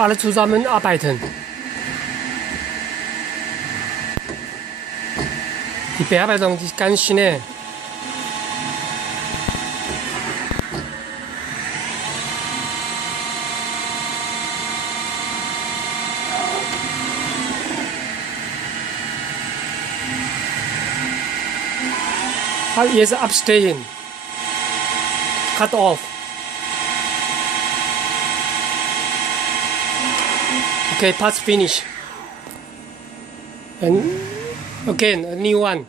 Alle zusammen arbeiten. Die Bearbeitung ist ganz schnell. Jetzt abstehen. Cut off. Okay, parts finish. And again, a new one.